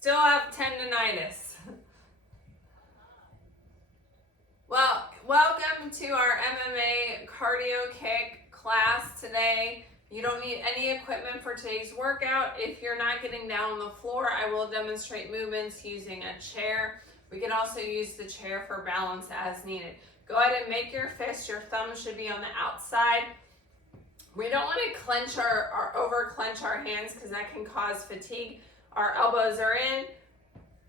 Still have tendinitis. Well, welcome to our MMA Cardiokick class today. You don't need any equipment for today's workout. If you're not getting down on the floor, I will demonstrate movements using a chair. We can also use the chair for balance as needed. Go ahead and make your fist. Your thumb should be on the outside. We don't want to clench or over clench our hands because that can cause fatigue. Our elbows are in,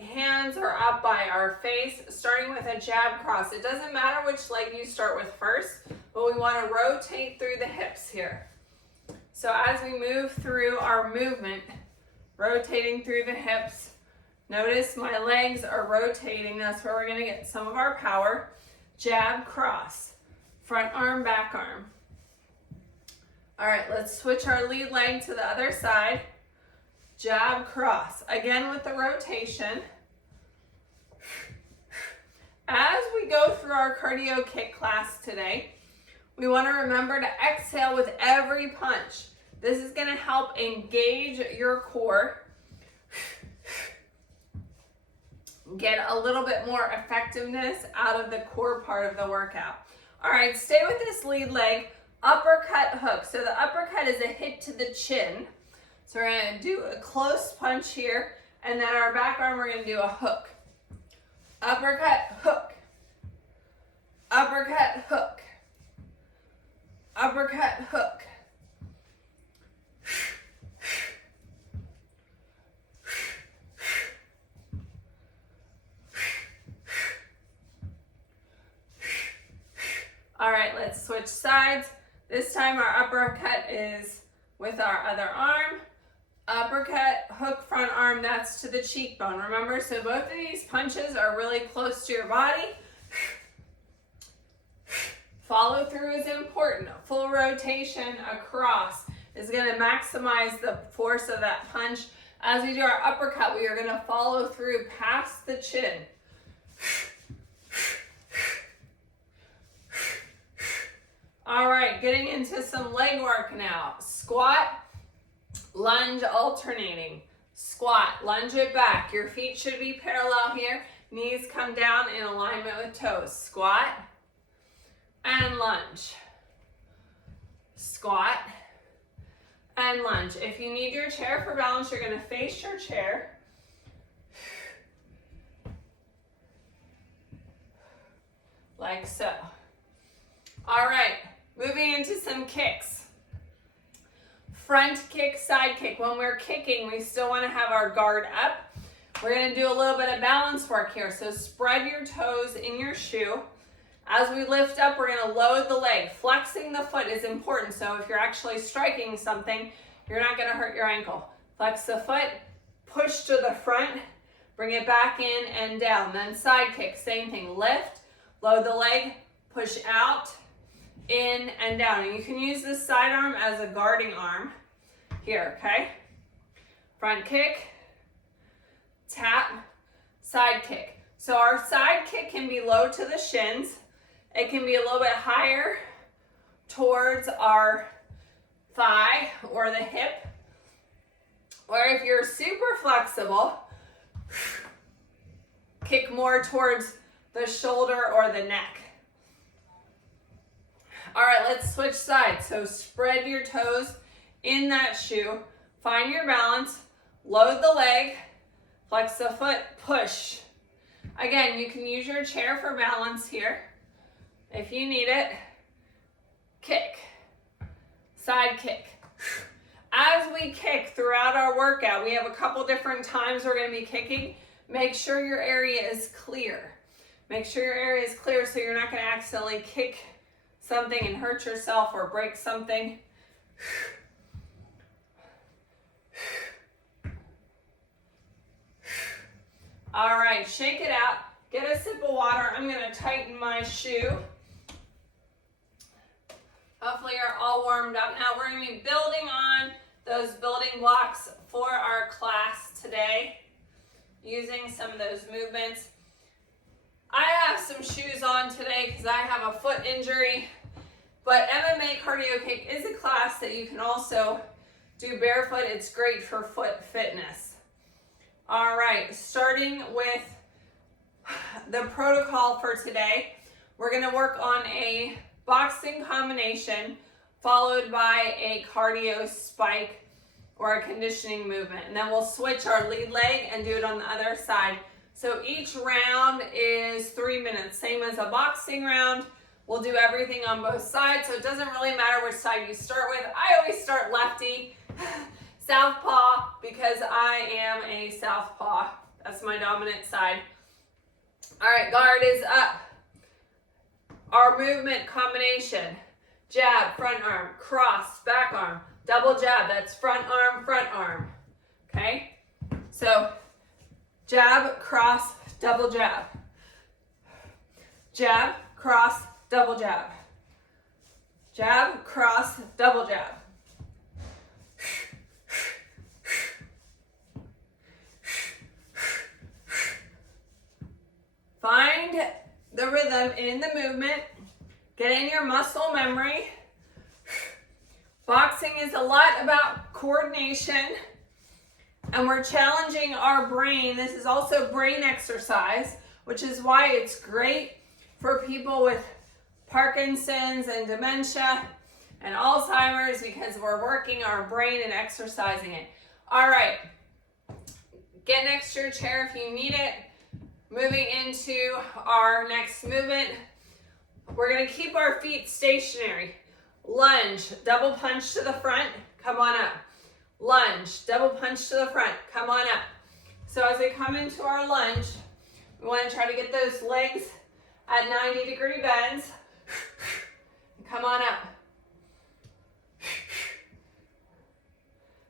hands are up by our face, starting with a jab cross. It doesn't matter which leg you start with first, but we want to rotate through the hips here. So as we move through our movement, rotating through the hips, notice my legs are rotating. That's where we're going to get some of our power. Jab, cross, front arm, back arm. All right, let's switch our lead leg to the other side. Jab, cross. Again with the rotation. As we go through our cardio kick class today, we want to remember to exhale with every punch. This is going to help engage your core. Get a little bit more effectiveness out of the core part of the workout. All right, stay with this lead leg. Uppercut hook. So the uppercut is a hit to the chin. So we're going to do a close punch here, and then our back arm we're going to do a hook. Uppercut, hook. Uppercut, hook. Uppercut, hook. All right, let's switch sides. This time our uppercut is with our other arm. Uppercut, hook, front arm, that's to the cheekbone. Remember, so both of these punches are really close to your body. Follow through is important. Full rotation across is going to maximize the force of that punch. As we do our uppercut, we are going to follow through past the chin. All right, getting into some leg work now. Squat, lunge alternating. Squat, lunge it back. Your feet should be parallel here. Knees come down in alignment with toes. Squat and lunge. Squat and lunge. If you need your chair for balance, you're going to face your chair. Like so. All right, moving into some kicks. Front kick, side kick. When we're kicking, we still want to have our guard up. We're going to do a little bit of balance work here. So spread your toes in your shoe. As we lift up, we're going to load the leg. Flexing the foot is important. So if you're actually striking something, you're not going to hurt your ankle. Flex the foot, push to the front, bring it back in and down. Then side kick, same thing. Lift, load the leg, push out, in and down. And you can use this side arm as a guarding arm here, okay? Front kick, tap, side kick. So our side kick can be low to the shins. It can be a little bit higher towards our thigh or the hip. Or if you're super flexible, kick more towards the shoulder or the neck. All right, let's switch sides. So spread your toes in that shoe. Find your balance. Load the leg. Flex the foot. Push. Again, you can use your chair for balance here if you need it. Kick. Side kick. As we kick throughout our workout, we have a couple different times we're going to be kicking. Make sure your area is clear. Make sure your area is clear so you're not going to accidentally kick something and hurt yourself or break something. All right, shake it out. Get a sip of water. I'm going to tighten my shoe. Hopefully you're all warmed up. Now we're going to be building on those building blocks for our class today, using some of those movements. I have some shoes on today because I have a foot injury, but MMA Cardiokick is a class that you can also do barefoot. It's great for foot fitness. All right, starting with the protocol for today, we're gonna work on a boxing combination followed by a cardio spike or a conditioning movement. And then we'll switch our lead leg and do it on the other side. So each round is 3 minutes, same as a boxing round. We'll do everything on both sides, so it doesn't really matter which side you start with. I always start lefty, southpaw, because I am a southpaw. That's my dominant side. All right, guard is up. Our movement combination: jab, front arm, cross, back arm, double jab. That's front arm. Okay? So jab, cross, double jab. Jab, cross, double jab. Jab, cross, double jab. Find the rhythm in the movement. Get in your muscle memory. Boxing is a lot about coordination, and we're challenging our brain. This is also brain exercise, which is why it's great for people with Parkinson's and dementia and Alzheimer's, because we're working our brain and exercising it. All right, get next to your chair if you need it. Moving into our next movement, we're gonna keep our feet stationary. Lunge, double punch to the front, come on up. Lunge, double punch to the front, come on up. So as we come into our lunge, we wanna try to get those legs at 90-degree bends. Come on up.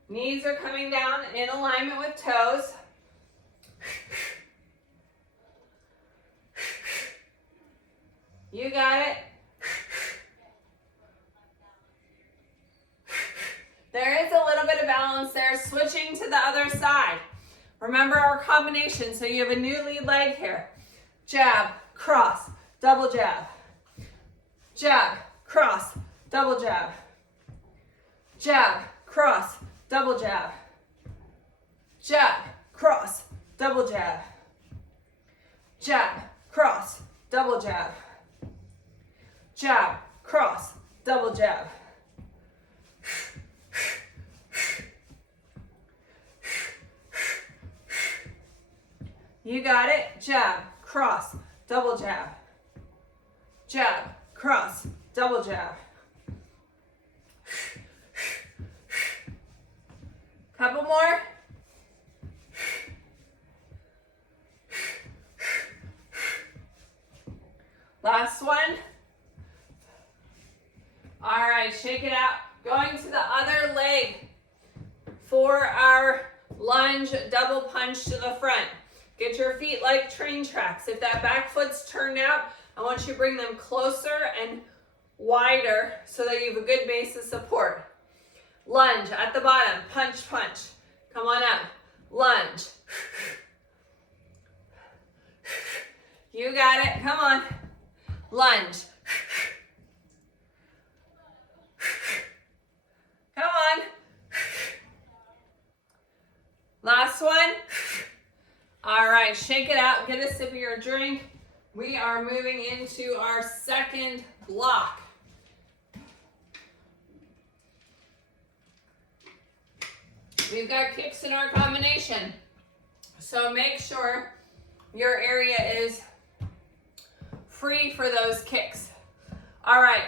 Knees are coming down in alignment with toes. You got it. There is a little bit of balance there. Switching to the other side. Remember our combination, so you have a new lead leg here. Jab, cross, double jab. Jab, cross, double jab. Jab, cross, double jab. Jab, cross, double jab. Jab, cross, double jab. Jab, cross, double jab. You got it. Jab, cross, double jab. Jab, cross, double jab. Couple more. Last one. All right, shake it out. Going to the other leg for our lunge double punch to the front. Get your feet like train tracks. If that back foot's turned out, I want you to bring them closer and wider so that you have a good base of support. Lunge at the bottom, punch, punch. Come on up, lunge. You got it, come on. Lunge. Come on. Last one. All right, shake it out, get a sip of your drink. We are moving into our second block. We've got kicks in our combination. So make sure your area is free for those kicks. All right,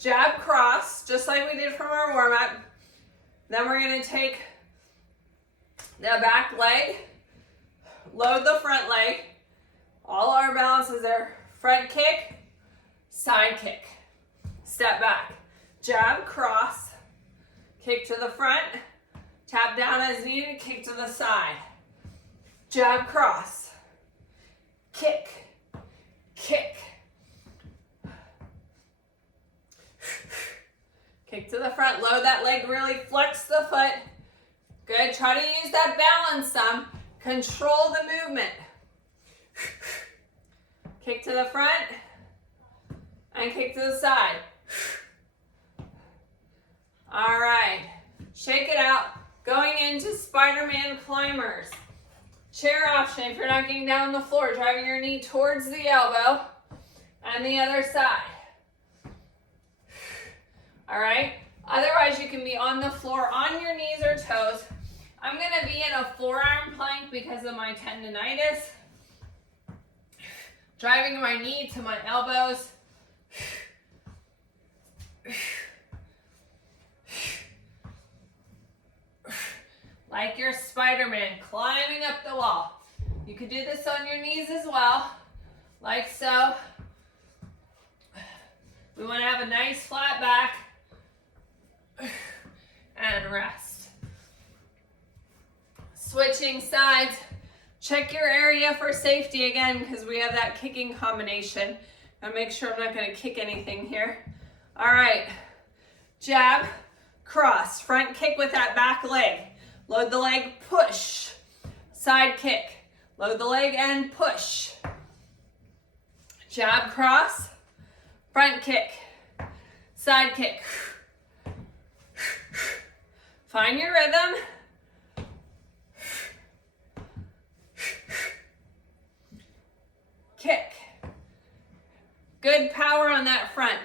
jab, cross, just like we did from our warm-up. Then we're gonna take the back leg, load the front leg. All our balances there. Front kick, side kick. Step back. Jab, cross, kick to the front, tap down as needed, kick to the side. Jab, cross, kick, kick. Kick to the front, load that leg, really flex the foot. Good, try to use that balance some. Control the movement. Kick to the front and kick to the side. All right, shake it out. Going into Spider-Man climbers. Chair option, if you're not getting down on the floor, driving your knee towards the elbow and the other side. All right? Otherwise, you can be on the floor on your knees or toes. I'm gonna be in a forearm plank because of my tendonitis. Driving my knee to my elbows. Like you're Spider-Man climbing up the wall. You could do this on your knees as well, like so. We want to have a nice flat back and rest. Switching sides. Check your area for safety again because we have that kicking combination. Gotta make sure I'm not gonna kick anything here. All right, jab, cross, front kick with that back leg. Load the leg, push. Side kick, load the leg and push. Jab, cross, front kick, side kick. Find your rhythm. Kick. Good power on that front.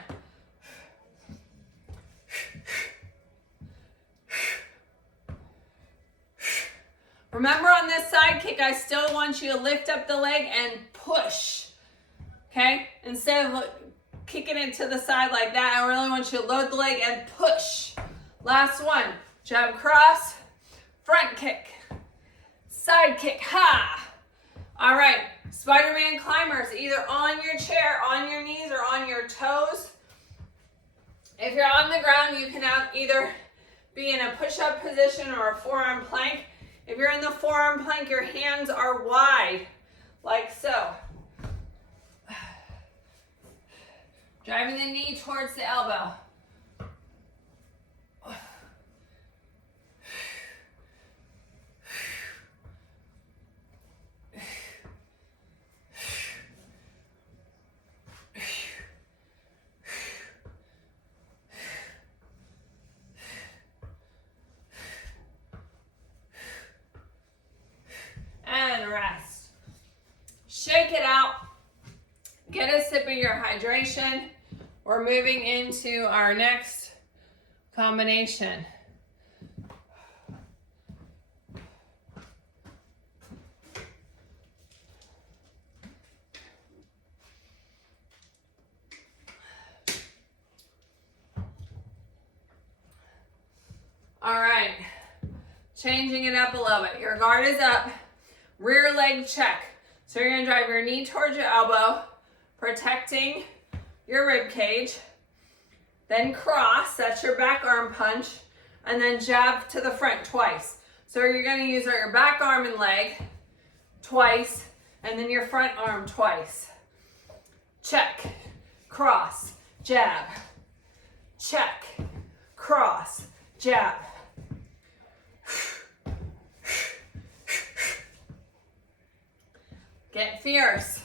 Remember on this side kick, I still want you to lift up the leg and push, okay? Instead of kicking it to the side like that, I really want you to load the leg and push. Last one, jab, cross, front kick, side kick, ha! All right, Spider-Man climbers, either on your chair, on your knees, or on your toes. If you're on the ground, you can either be in a push-up position or a forearm plank. If you're in the forearm plank, your hands are wide, like so. Driving the knee towards the elbow. And rest. Shake it out. Get a sip of your hydration. We're moving into our next combination. All right, changing it up a little bit. Your guard is up, rear leg check. So you're gonna drive your knee towards your elbow, protecting your rib cage, then cross, that's your back arm punch, and then jab to the front twice. So you're gonna use your back arm and leg twice, and then your front arm twice. Check, cross, jab, check, cross, jab. Get fierce.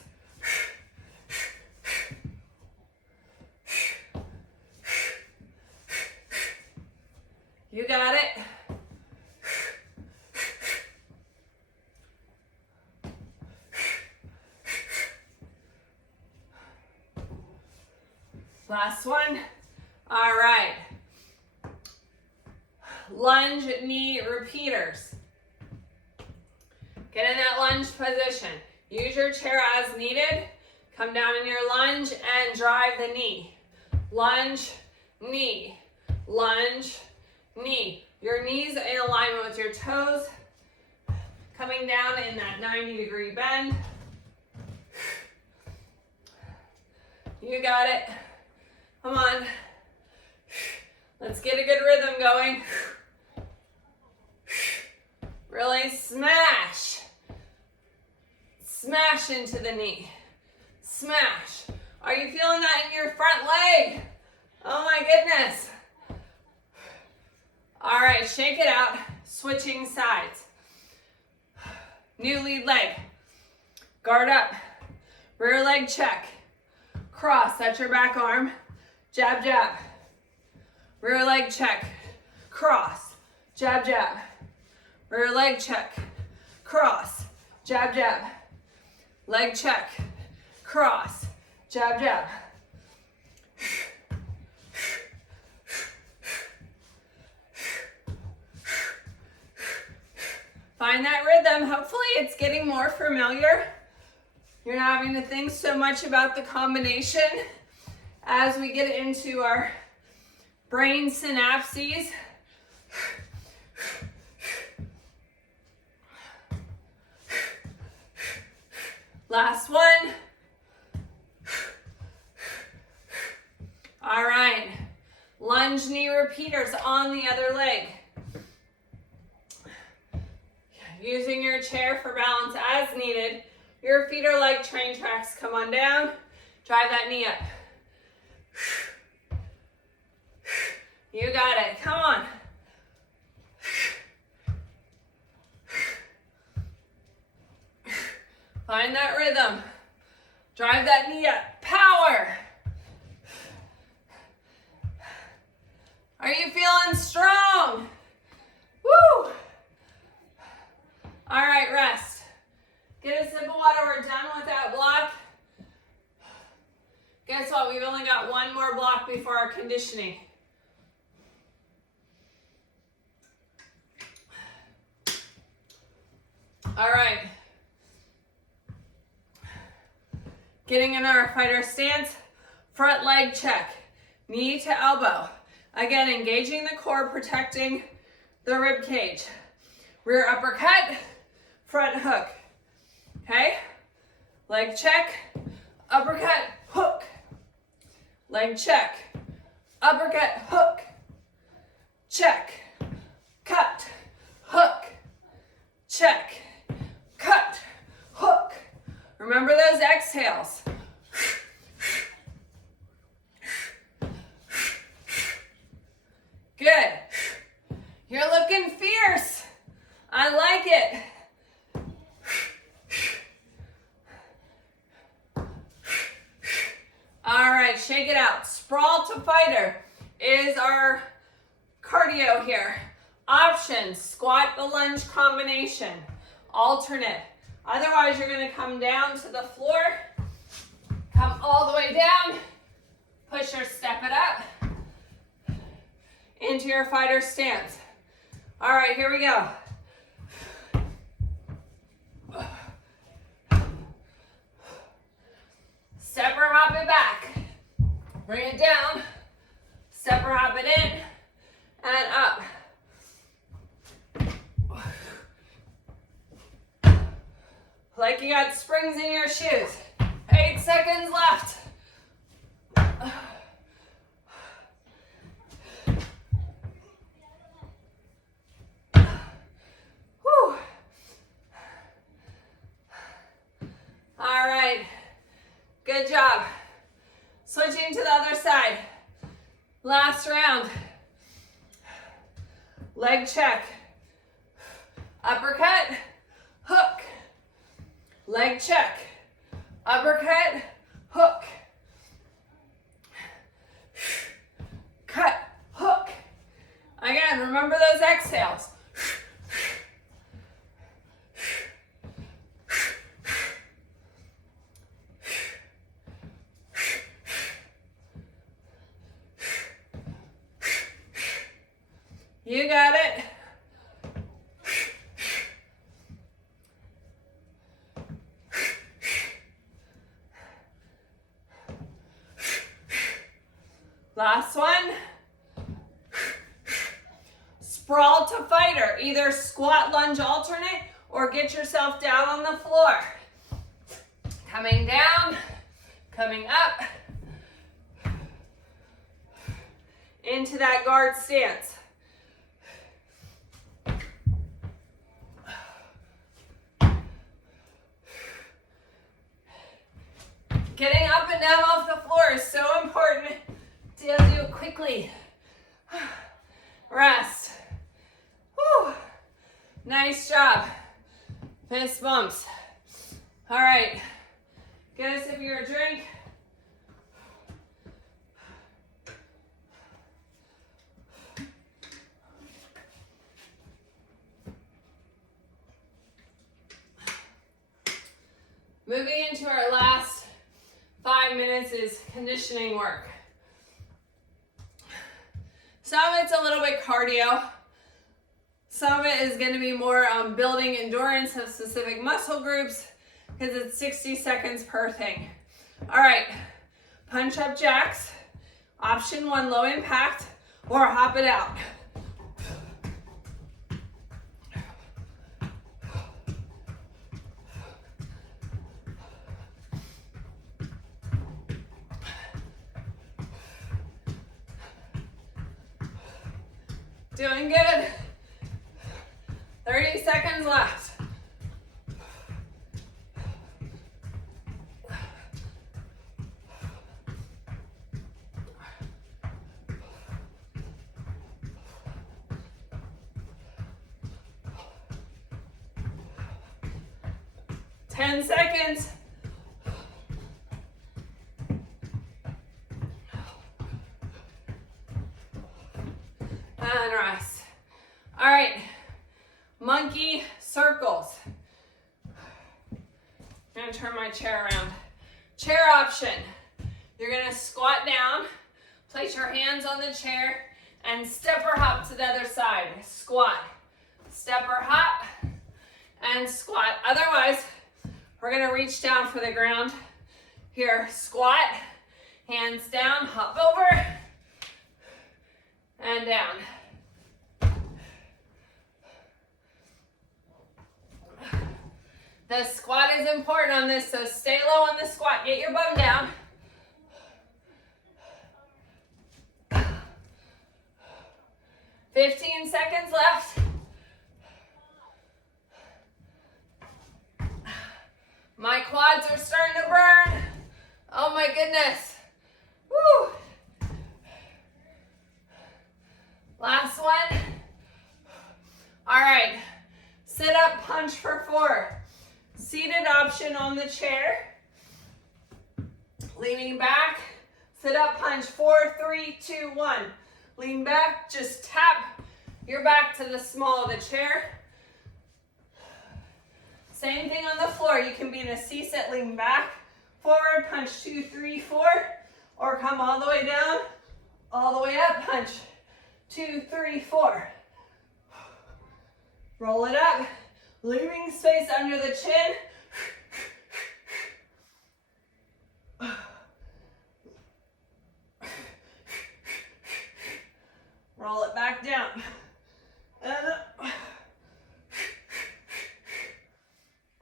You got it. Last one. All right. Lunge knee repeaters. Get in that lunge position. Use your chair as needed. Come down in your lunge and drive the knee. Lunge, knee, lunge, knee. Your knees in alignment with your toes. Coming down in that 90-degree bend. You got it. Come on. Let's get a good rhythm going. Really smash. Smash into the knee. Smash. Are you feeling that in your front leg? Oh my goodness. All right, shake it out. Switching sides. New lead leg. Guard up. Rear leg check. Cross, that's your back arm. Jab, jab. Rear leg check. Cross. Jab, jab. Rear leg check. Cross. jab, jab. Leg check, cross, jab, jab. Find that rhythm. Hopefully it's getting more familiar. You're not having to think so much about the combination as we get into our brain synapses. Last one. All right. Lunge knee repeaters on the other leg. Using your chair for balance as needed. Your feet are like train tracks. Come on down. Drive that knee up. You got it. Come on. Find that rhythm. Drive that knee up. Power. Are you feeling strong? Woo! All right, rest. Get a sip of water. We're done with that block. Guess what? We've only got one more block before our conditioning. All right. Getting in our fighter stance, front leg check, knee to elbow. Again, engaging the core, protecting the rib cage. Rear uppercut, front hook. Okay? Leg check, uppercut, hook. Leg check, uppercut, hook. Check, cut, hook. Check, cut, hook. Remember those exhales. Good. You're looking fierce. I like it. All right, shake it out. Sprawl to fighter is our cardio here. Options, squat to lunge combination. Alternate. Otherwise, you're going to come down to the floor, come all the way down, push or step it up into your fighter stance. All right, here we go. Step or hop it back. Bring it down. Step or hop it in and up. Like you got springs in your shoes. 8 seconds left. Whew. All right. Good job. Switching to the other side. Last round. Leg check. Uppercut, hook. Leg check. Uppercut, hook. Cut, hook. Again, remember those exhales. You got it. Last one. Sprawl to fighter. Either squat, lunge, alternate, or get yourself down on the floor. Coming down, coming up, into that guard stance. Getting up and down off the floor is so important to do it quickly. Rest. Whew. Nice job. Fist bumps. All right. Get a sip of your drink. Moving into our last 5 minutes is conditioning work. Some of it's a little bit cardio. Some of it is going to be more building endurance of specific muscle groups because it's 60 seconds per thing. All right, punch up jacks. Option 1, low impact, or hop it out. Doing good. 30 seconds left. Ten seconds. And rest. All right, monkey circles. I'm gonna turn my chair around. Chair option. You're gonna squat down, place your hands on the chair, and step or hop to the other side. Squat, step or hop, and squat. Otherwise, we're gonna reach down for the ground. Here, squat, hands down, hop over, and down. The squat is important on this, so stay low on the squat. Get your bum down. Fifteen seconds left. My quads are starting to burn. Oh my goodness. Woo. Last one. All right, sit up punch for 4. Seated option on the chair. Leaning back, sit up punch, 4, 3, 2, 1. Lean back, just tap your back to the small of the chair. Same thing on the floor. You can be in a C-sit, lean back, forward, punch 2, 3, 4, or come all the way down, all the way up, punch 2, 3, 4. Roll it up, leaving space under the chin. Roll it back down. And up.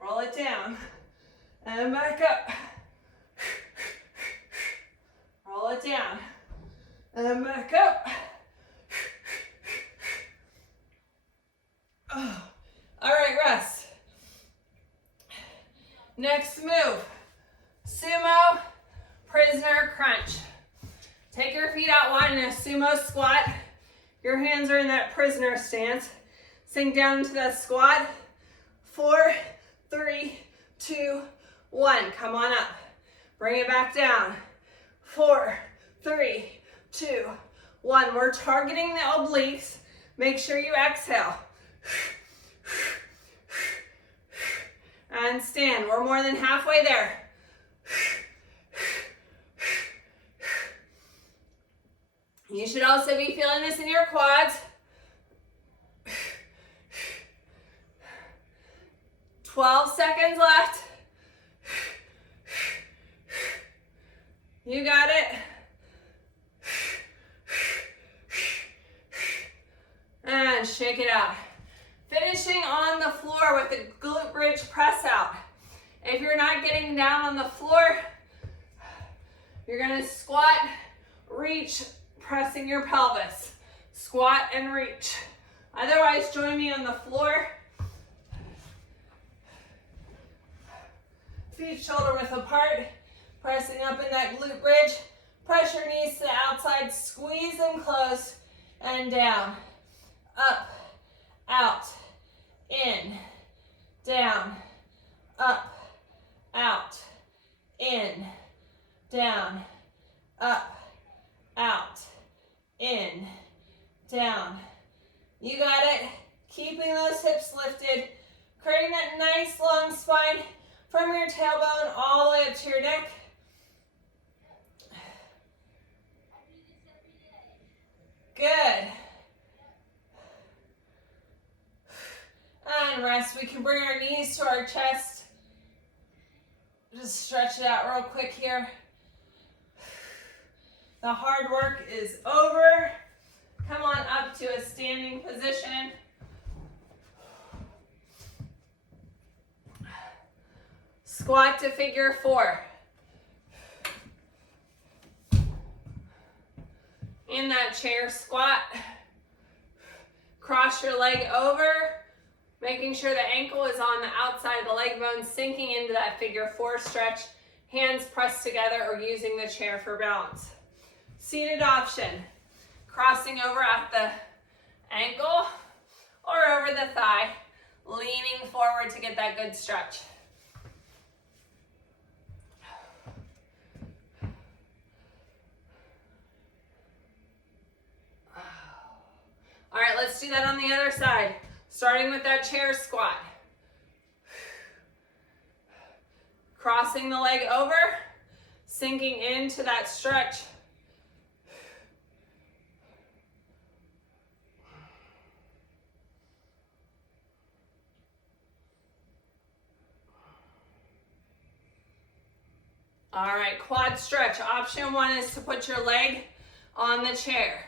Roll it down. And back up. Roll it down. And back up. All right, rest. Next move, sumo prisoner crunch. Take your feet out wide in a sumo squat. Your hands are in that prisoner stance. Sink down into that squat. 4, 3, 2, 1. Come on up. Bring it back down. 4, 3, 2, 1. We're targeting the obliques. Make sure you exhale. And stand. We're more than halfway there. You should also be feeling this in your quads. 12 seconds left. You got it. And shake it out. Finishing on the floor with a glute bridge press out. If you're not getting down on the floor, you're gonna squat, reach, pressing your pelvis. Squat and reach. Otherwise, join me on the floor. Feet shoulder width apart, pressing up in that glute bridge. Press your knees to the outside, squeeze them close, and down. Up, out, in, down, up, out, in, down, up, out, in, down. You got it. Keeping those hips lifted, creating that nice long spine from your tailbone all the way up to your neck. Good. And rest. We can bring our knees to our chest. Just stretch it out real quick here. The hard work is over. Come on up to a standing position. Squat to figure 4. In that chair squat, cross your leg over, making sure the ankle is on the outside of the leg bone, sinking into that figure 4 stretch, hands pressed together or using the chair for balance. Seated option, crossing over at the ankle or over the thigh, leaning forward to get that good stretch. All right, let's do that on the other side. Starting with that chair squat. Crossing the leg over, sinking into that stretch. All right, quad stretch. Option 1 is to put your leg on the chair.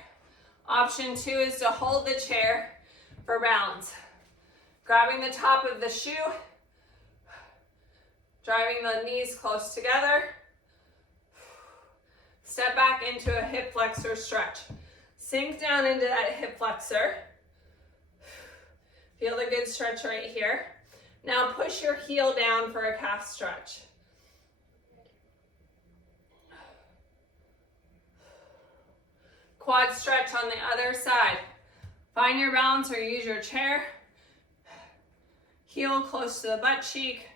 Option 2 is to hold the chair for balance. Grabbing the top of the shoe, driving the knees close together. Step back into a hip flexor stretch. Sink down into that hip flexor. Feel the good stretch right here. Now push your heel down for a calf stretch. Quad stretch on the other side. Find your balance or use your chair. Heel close to the butt cheek.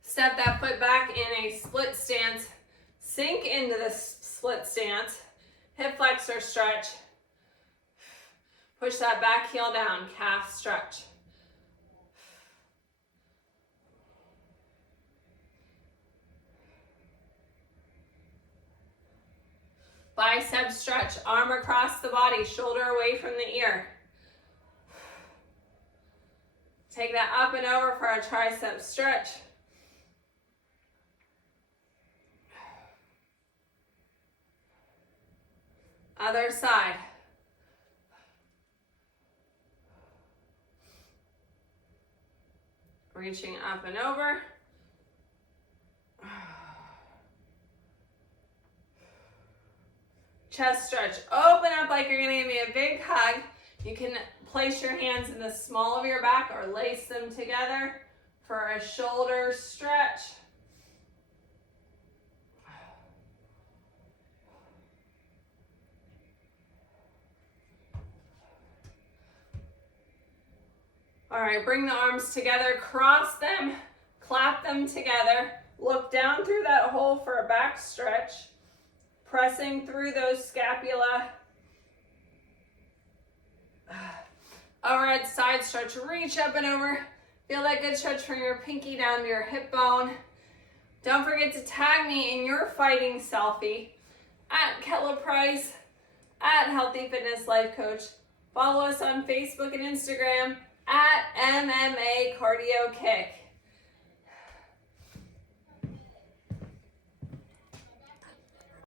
Step that foot back in a split stance. Sink into the split stance. Hip flexor stretch. Push that back heel down, calf stretch. Bicep stretch, arm across the body, shoulder away from the ear. Take that up and over for a tricep stretch. Other side. Reaching up and over. Chest stretch. Open up like you're gonna give me a big hug. You can place your hands in the small of your back or lace them together for a shoulder stretch. All right, bring the arms together, cross them, clap them together. Look down through that hole for a back stretch. Pressing through those scapula. Overhead side stretch, reach up and over. Feel that good stretch from your pinky down to your hip bone. Don't forget to tag me in your fighting selfie at Kella Price, at Healthy Fitness Life Coach. Follow us on Facebook and Instagram at MMA Cardiokick.